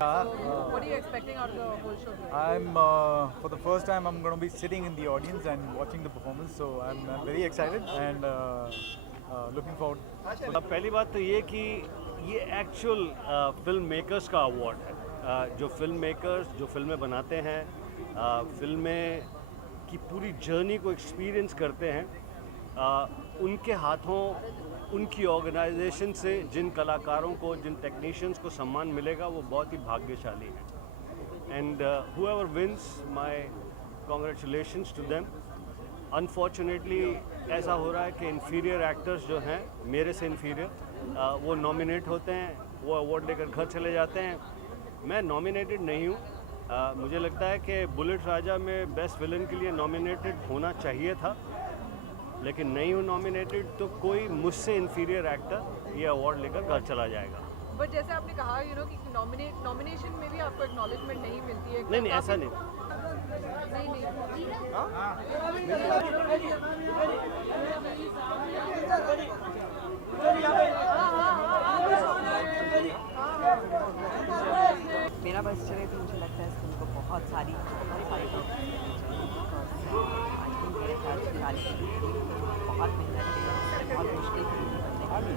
What are you expecting out of the whole show today? I'm for the first time I'm going to be sitting in the audience and watching the performance, so I'm very excited and looking forward. पहली बात तो ये कि ये actual film makers का award है। जो film makers जो फिल्में बनाते हैं, फिल्में की पूरी जर्नी को एक्सपीरियंस करते हैं, उनके हाथों उनकी ऑर्गेनाइजेशन से जिन कलाकारों को, जिन टेक्नीशियंस को सम्मान मिलेगा वो बहुत ही भाग्यशाली हैं। And whoever wins, my congratulations to them. Unfortunately ऐसा हो रहा है कि इन्फीरियर एक्टर्स जो हैं, मेरे से इन्फीरियर, वो नॉमिनेट होते हैं, वो अवार्ड लेकर घर चले जाते हैं। मैं नॉमिनेटेड नहीं हूँ। मुझे लगता है कि बुलेट राजा में बेस्ट विलन के लिए नॉमिनेटेड होना चाहिए था, लेकिन नहीं हूँ नॉमिनेटेड, तो कोई मुझसे इन्फीरियर एक्टर ये अवार्ड लेकर घर चला जाएगा। बट जैसे आपने कहा कि नॉमिनेशन में भी आपको एक्नॉलेजमेंट नहीं मिलती है। नहीं ऐसा नहीं। मेरा बस चले तो मुझे लगता है इस फिल्म को बहुत सारी मेरे ख्याल से बहुत मेहनत की, बहुत मुश्किल थी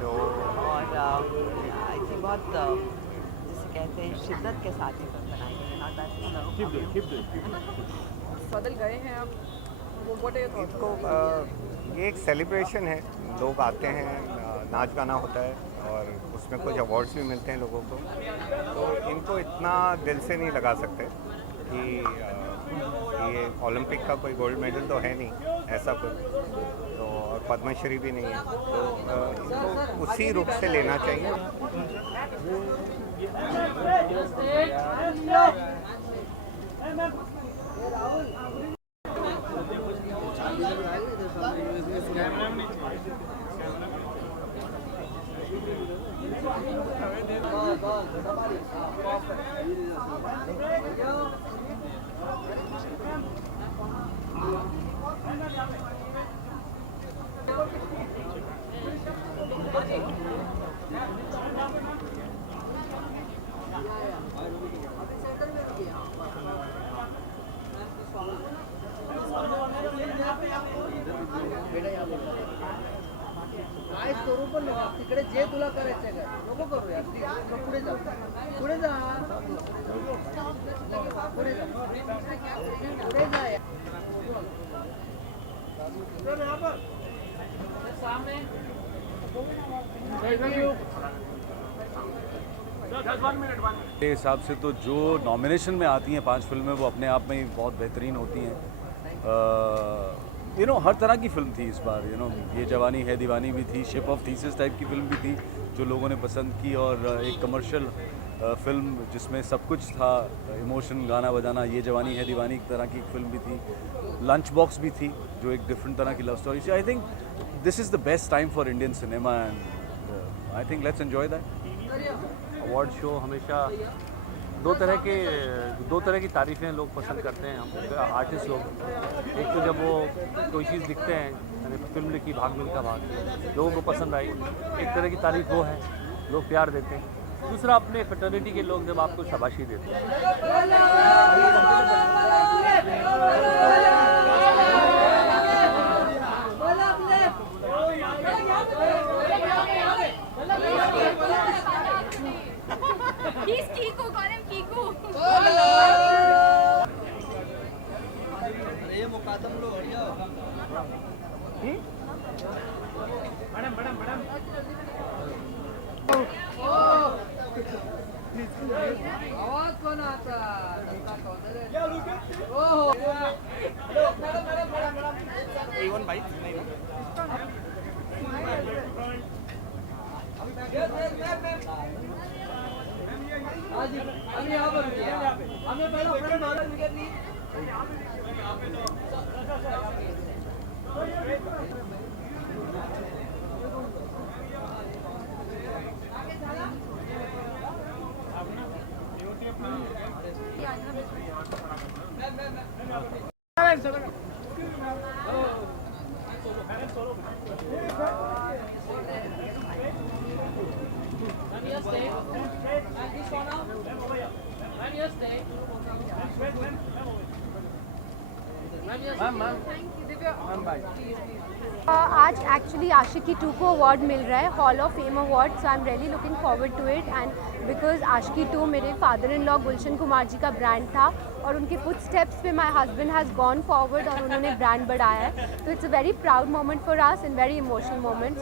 और आई थिंक बहुत जिसे कहते हैं शिद्दत के साथ ही फिल्म बनाई गई। बदल गए हैं अब, व्हाट आर योर थॉट्स? ये एक सेलिब्रेशन है, लोग आते हैं, नाच गाना होता है और उसमें कुछ अवार्ड्स भी मिलते हैं लोगों को, तो इनको इतना दिल से नहीं लगा सकते कि ये ओलंपिक का कोई गोल्ड मेडल तो है नहीं ऐसा कुछ, तो और पद्मश्री भी नहीं है, तो इनको उसी रूप से लेना चाहिए। तिकडे जे तुला करायचंय का नको करू यार, पुढे जा पुढे जा पुढे जा पुढे जा सामने। मेरे हिसाब से तो जो नॉमिनेशन में आती हैं 5 फिल्में वो अपने आप में ही बहुत बेहतरीन होती हैं। हर तरह की फिल्म थी इस बार। ये जवानी है दीवानी भी थी, शिप ऑफ थीसिस टाइप की फिल्म भी थी जो लोगों ने पसंद की, और एक कमर्शियल फिल्म जिसमें सब कुछ था, इमोशन, गाना बजाना, ये जवानी है दीवानी की तरह की एक फिल्म भी थी। लंच बॉक्स भी थी जो एक डिफरेंट तरह की लव स्टोरी थी। I think this is the best time for Indian cinema and I think let's enjoy that. Award show हमेशा दो तरह की तारीफ़ें लोग पसंद करते हैं, हम आर्टिस्ट लोग। एक तो जब वो कोई चीज़ दिखते हैं, मैंने फिल्म लिखी भाग मिल्खा भाग, लोगों को पसंद आई, एक तरह की तारीफ़ वो है, लोग प्यार देते हैं। दूसरा अपने फ्रेटर्निटी के लोग जब आपको शाबाशी देते हैं। He's Kiko, call him Kiko. ये मुकादम लो मैडम आवाज कौन आता? A1 बाइक नहीं ना? हमने यहाँ पर किया, हमने पहला फ्रंट मारा विकेट ली। आज एक्चुअली आशिकी 2 को अवार्ड मिल रहा है, hall of fame award, so I am really looking forward to it. And because Aashiqui 2 मेरे father in law Gulshan Kumar ji का ब्रांड था और उनके फुट स्टेप्स पे my husband has gone forward और उन्होंने ब्रांड बढ़ाया है, तो it's a very proud moment for us and very emotional moment.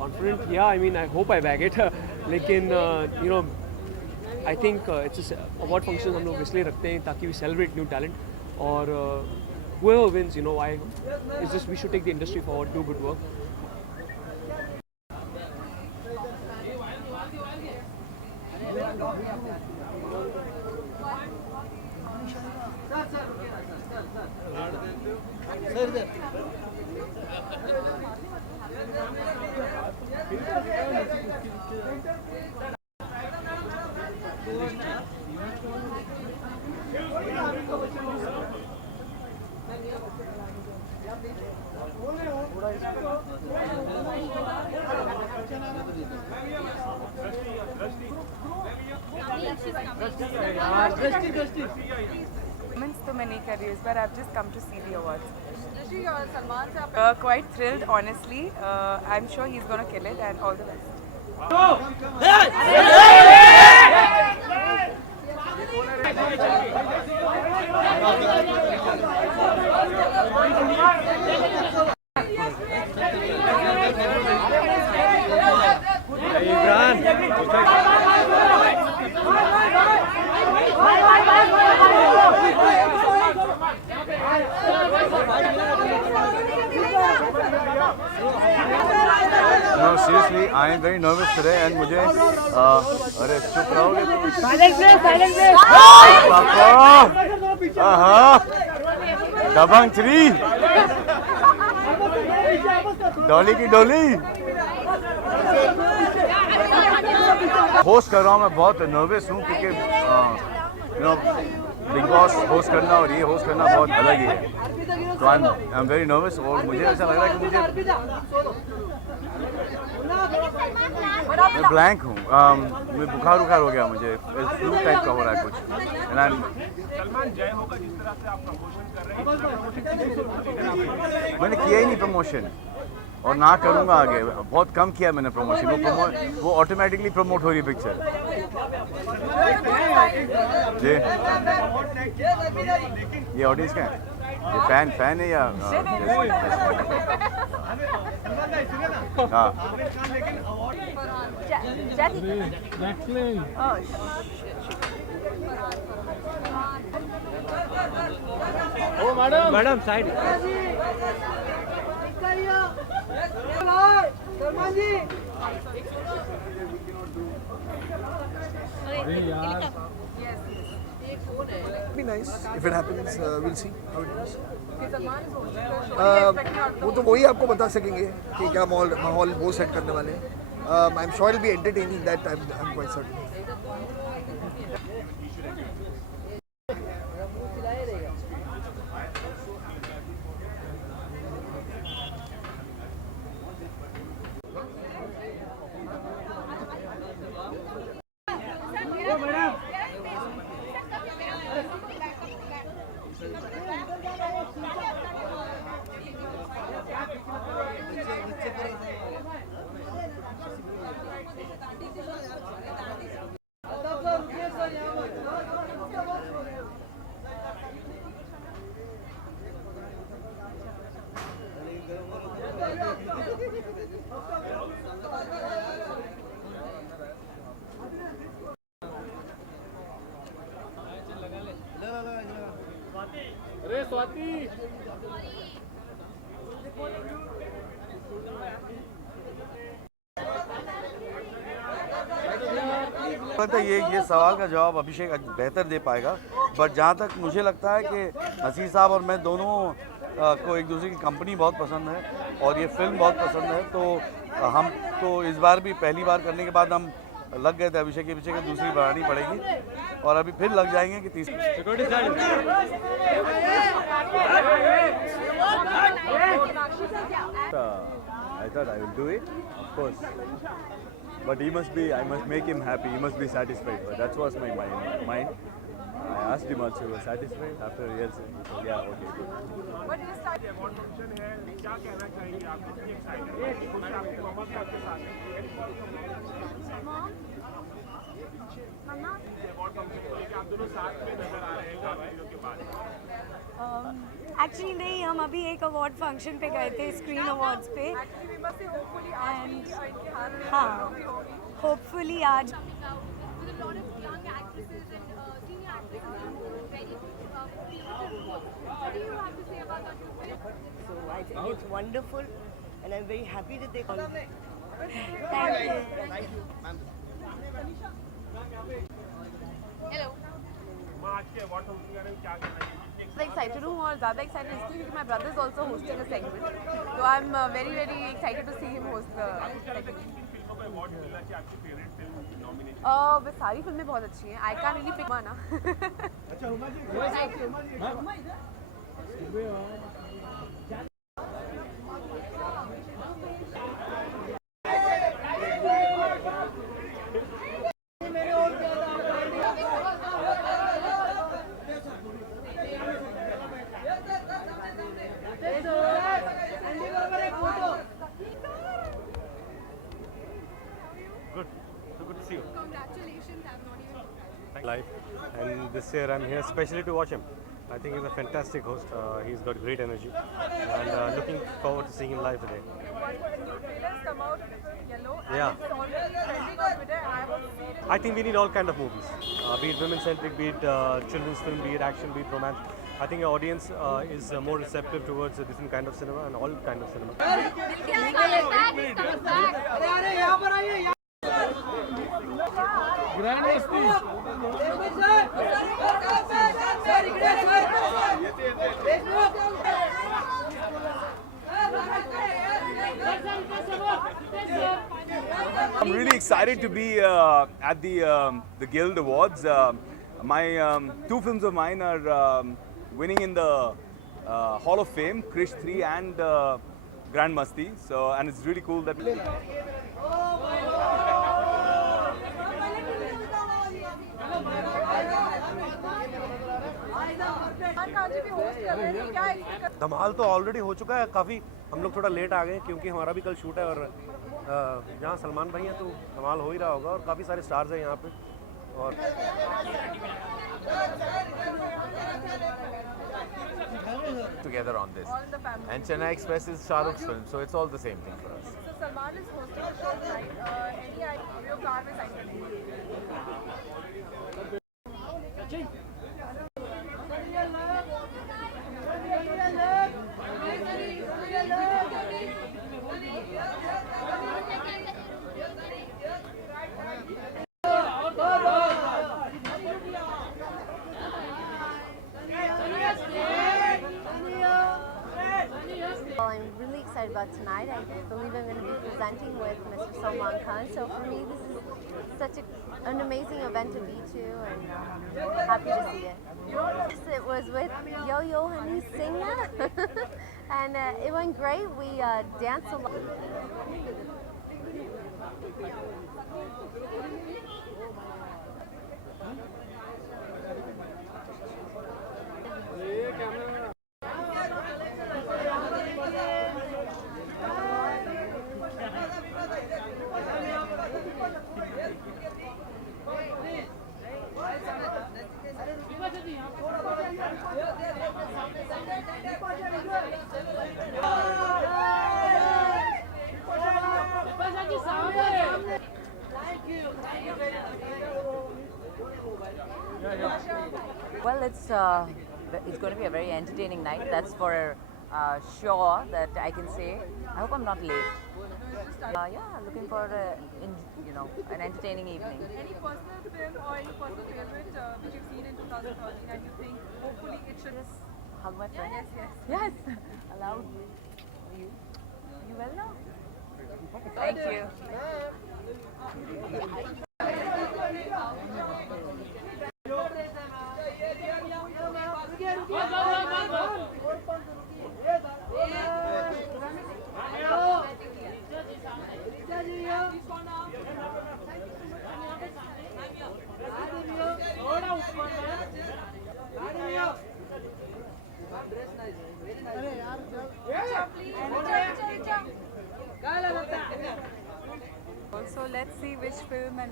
Confident, yeah. I mean, I hope I bag it. लेकिन you know, I think it's a award function हम लोग इसलिए रखते हैं ताकि we celebrate new talent और whoever wins, you know, it's just we should take the industry forward, do good work. तो मैं नहीं कर रही हूँ इस बार, I've just come to see the awards. Salman से आप quite thrilled honestly. I'm sure he's gonna kill it and all the best. No, seriously, I am very nervous today and मुझे अरे चुप रहोगे तो दबंग 3 डॉली की डोली होस्ट कर रहा हूँ। मैं बहुत नर्वस हूँ क्योंकि you know big boss host करना और ये होस्ट करना बहुत अलग ही है, तो आई एम वेरी नर्वस और मुझे ऐसा लग रहा है कि मुझे मैं ब्लैंक हूँ, मैं बुखार हो गया, मुझे फ्लू टाइप का हो रहा है कुछ। मैंने किया ही नहीं प्रमोशन और ना करूँगा आगे, बहुत कम किया मैंने प्रमोशन, वो ऑटोमेटिकली प्रमोट हो रही पिक्चर। जी ये ऑडियंस का है, ये फैन है या हाँ madam side Salman ji Be nice if it happens. We'll see how it goes. वो तो वही आपको बता सकेंगे कि क्या माहौल वो सेट करने वाले हैं। I'm sure it'll be entertaining. That I'm quite certain. अरे स्वाति ये सवाल का जवाब अभिषेक बेहतर दे पाएगा, बट जहाँ तक मुझे लगता है कि हसीर साहब और मैं दोनों को एक दूसरे की कंपनी बहुत पसंद है और ये फिल्म बहुत पसंद है, तो हम तो इस बार भी पहली बार करने के बाद हम लग गए थे अभिषेक के पीछे कि दूसरी बनानी पड़ेगी। और अभी फिर लग जाएंगे कि 30 I thought I will do it, of course. But I must make him happy, he must be satisfied. But that was my mind. I asked him also, he was satisfied after rehearsal. He said, yeah, okay, good. What do you start? Actually नहीं, हम अभी एक award function पे गए थे, screen awards पे, and हाँ, hopefully आज So I think it's wonderful, and I'm very happy that they called me. Thank you. Excited हूँ और ज़्यादा एक्साइटेड इसलिए क्योंकि my brother is also hosting a segment, तो I am very very excited to see him host the segment. बस सारी फिल्में बहुत अच्छी हैं. आई कैन रियली पिक ना. Good. So good to see you. Congratulations, I'm not even. Live, and this year I'm here especially to watch him. I think he's a fantastic host. He's got great energy, and looking forward to seeing him live today. Trailers come out yellow and Yeah. it's already trending on Twitter. I want to see it. I think we need all kind of movies, be it women-centric, be it children's film, be it action, be it romance. I think our audience is more receptive towards a different kind of cinema and all kind of cinema. अरे यहाँ पर आइए. I'm really excited to be at the Guild Awards. My two films of mine are winning in the Hall of Fame, Krish 3 and Grand Masti. So, and it's really cool that. धमाल तो already हो चुका है काफ़ी. हम लोग थोड़ा late आ गए क्योंकि हमारा भी कल शूट है, और जहाँ सलमान भाई हैं तो धमाल हो ही रहा होगा, और काफ़ी सारे स्टार्स हैं यहाँ पे. और together on this. All in the family. And Chennai Express is Shah Rukh's film, so it's all the same thing for us. So Salman is hosting the show tonight. Any idea your car में sign करेंगे? Well, I'm really excited about tonight. I believe I'm going to be presenting with Mr. Salman Khan. So for me, this is such an amazing event to be to, and happy to see it. It was with Yo-Yo Honey Singha, and it went great. We danced a lot. Well, it's going to be a very entertaining night. That's for sure. That I can say. I hope I'm not late. Yeah, looking for an entertaining evening. Any personal film or any personal favorite which you've seen in 2013 and you think hopefully it should. Hug my friend. Yes, yes. Yes. Allowed. You? You will now. Thank you.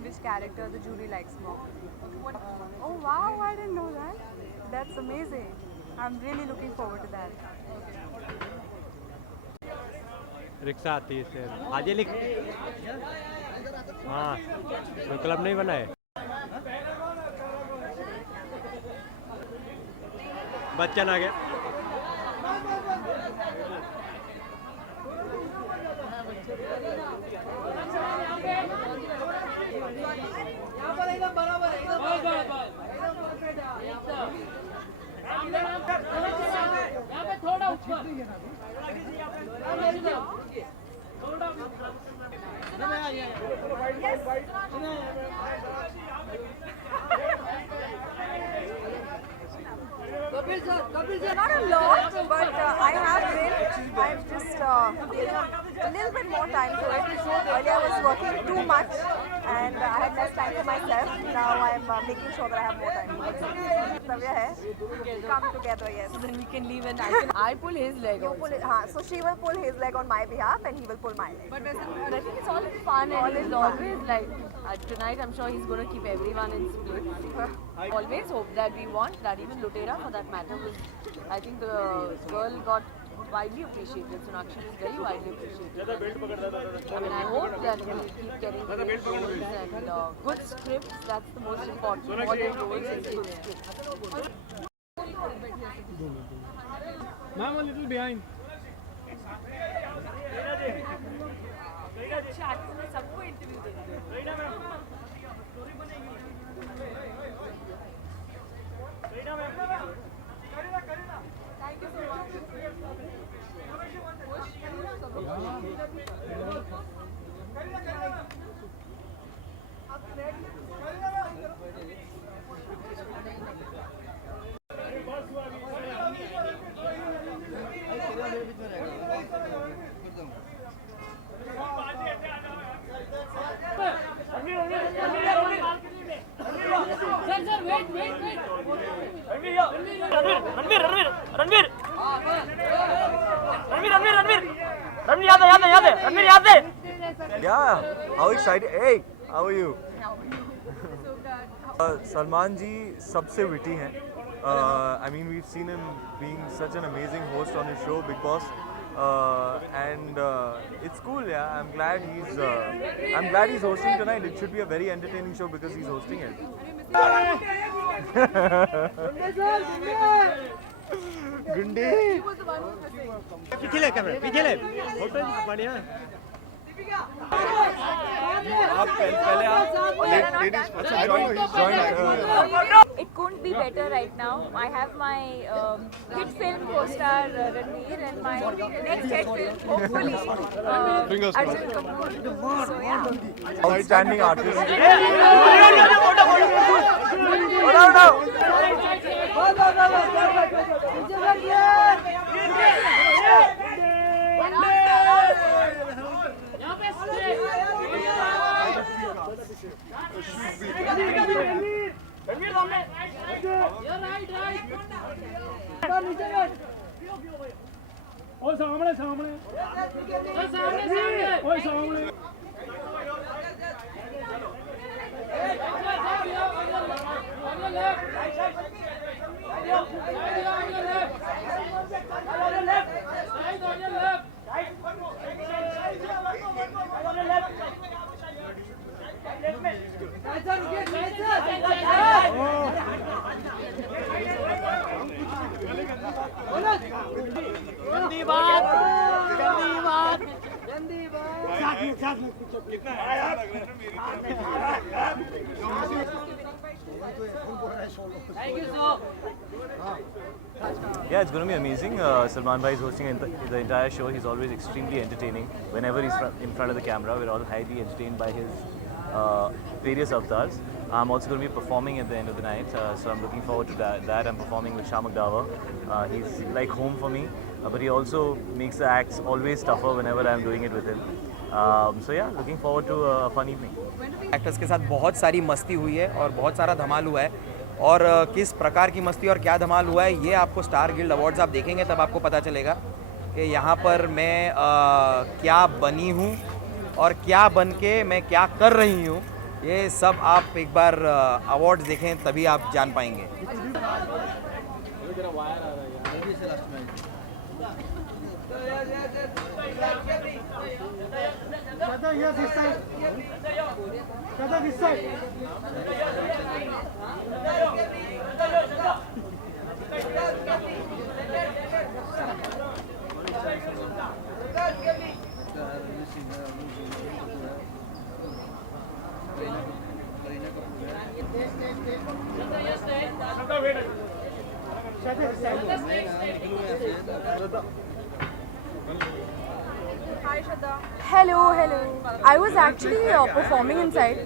which character the jury likes more. Oh wow, I didn't know that. That's amazing. I'm really looking forward to that. Rickshaw आती है इससे आजे लिख हाँ कोई club नहीं बना है बच्चन आ गया Not a lot, but I have been. I'm just giving a little bit more time to it. Earlier I was working too much and I had less time for myself. Now I'm making sure that I have more time. Navya hai. Come together, yes. So then we can leave and I pull his leg. You pull it, so she will pull his leg on my behalf and he will pull my leg. But I think it's all in fun and he's always like, tonight I'm sure he's going to keep everyone in split. Always hope that we want that even Lutera for that matter was, I think the girl got widely appreciated. Sonakshi was very widely appreciated. I mean, I hope that we'll keep getting great roles and good scripts. That's the most important. More than roles is good scripts. Ma'am, a little behind. सबको interview देना Thank you so Yeah, how excited. Hey, how are you? Salman ji सबसे witty हैं. I mean, we've seen him being such an amazing host on his show, Big Boss. And it's cool, yeah. I'm glad he's hosting tonight. It should be a very entertaining show because he's hosting it. Gundi. पीछे ले camera पीछे ले photo बढ़िया आप पहले आप ladies It couldn't be better right now. I have my hit film co-star Ranveer and my next hit film, hopefully, Arjun Kapoor. So yeah. outstanding artist. ओ सामने सामने ओ सामने गंदी बात गंदी बात गंदी बात कितना आया लग रहा है Thank you so. Yeah, it's going to be amazing. Salman Bhai is hosting the entire show. He's always extremely entertaining. Whenever he's in front of the camera, we're all highly entertained by his various avatars. I'm also going to be performing at the end of the night, so I'm looking forward to that. I'm performing with Shamak Dawa. He's like home for me, but he also makes the acts always tougher whenever I'm doing it with him. So yeah, looking forward to a fun evening. Actors के साथ बहुत सारी मस्ती हुई है और बहुत सारा धमाल हुआ है, और किस प्रकार की मस्ती और क्या धमाल हुआ है ये आपको स्टार गिल्ड अवार्ड्स आप देखेंगे तब आपको पता चलेगा कि यहाँ पर मैं क्या बनी हूँ और क्या बन के मैं क्या कर रही हूँ, ये सब आप एक बार अवार्ड्स देखें तभी आप जान पाएंगे. Hi, Shraddha. Hello, hello. I was actually performing inside.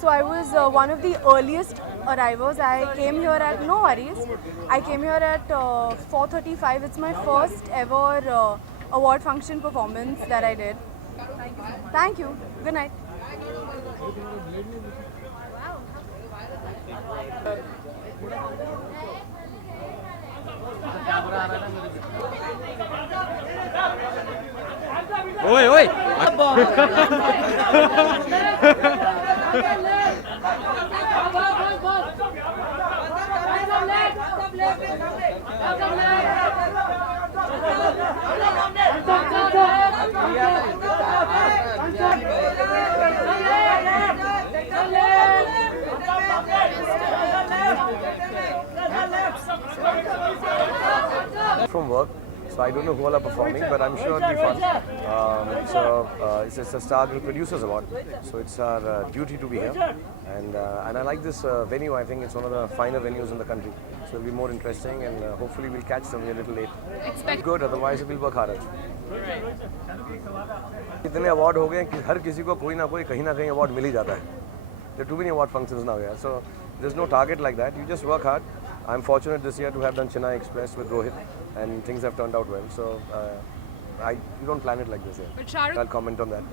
So I was one of the earliest arrivals. I came here at, no worries, I came here at 4:35. It's my first ever award function performance that I did. Thank you. Good night. ओए ओए From work, so I don't know who all are performing, but I'm sure it'll be fun. It's a Star Girl Producers Award, so it's our duty to be here, and I like this venue. I think it's one of the finer venues in the country, so it'll be more interesting, and hopefully we'll catch them a little late. Good, otherwise we'll work harder. इतने award हो गए कि हर किसी को कोई ना कहीं award मिल ही जाता है. There are too many award functions now here, so there's no target like that. You just work hard. I'm fortunate this year to have done Chennai Express with Rohit, and things have turned out well. So you don't plan it like this here. I'll comment on that.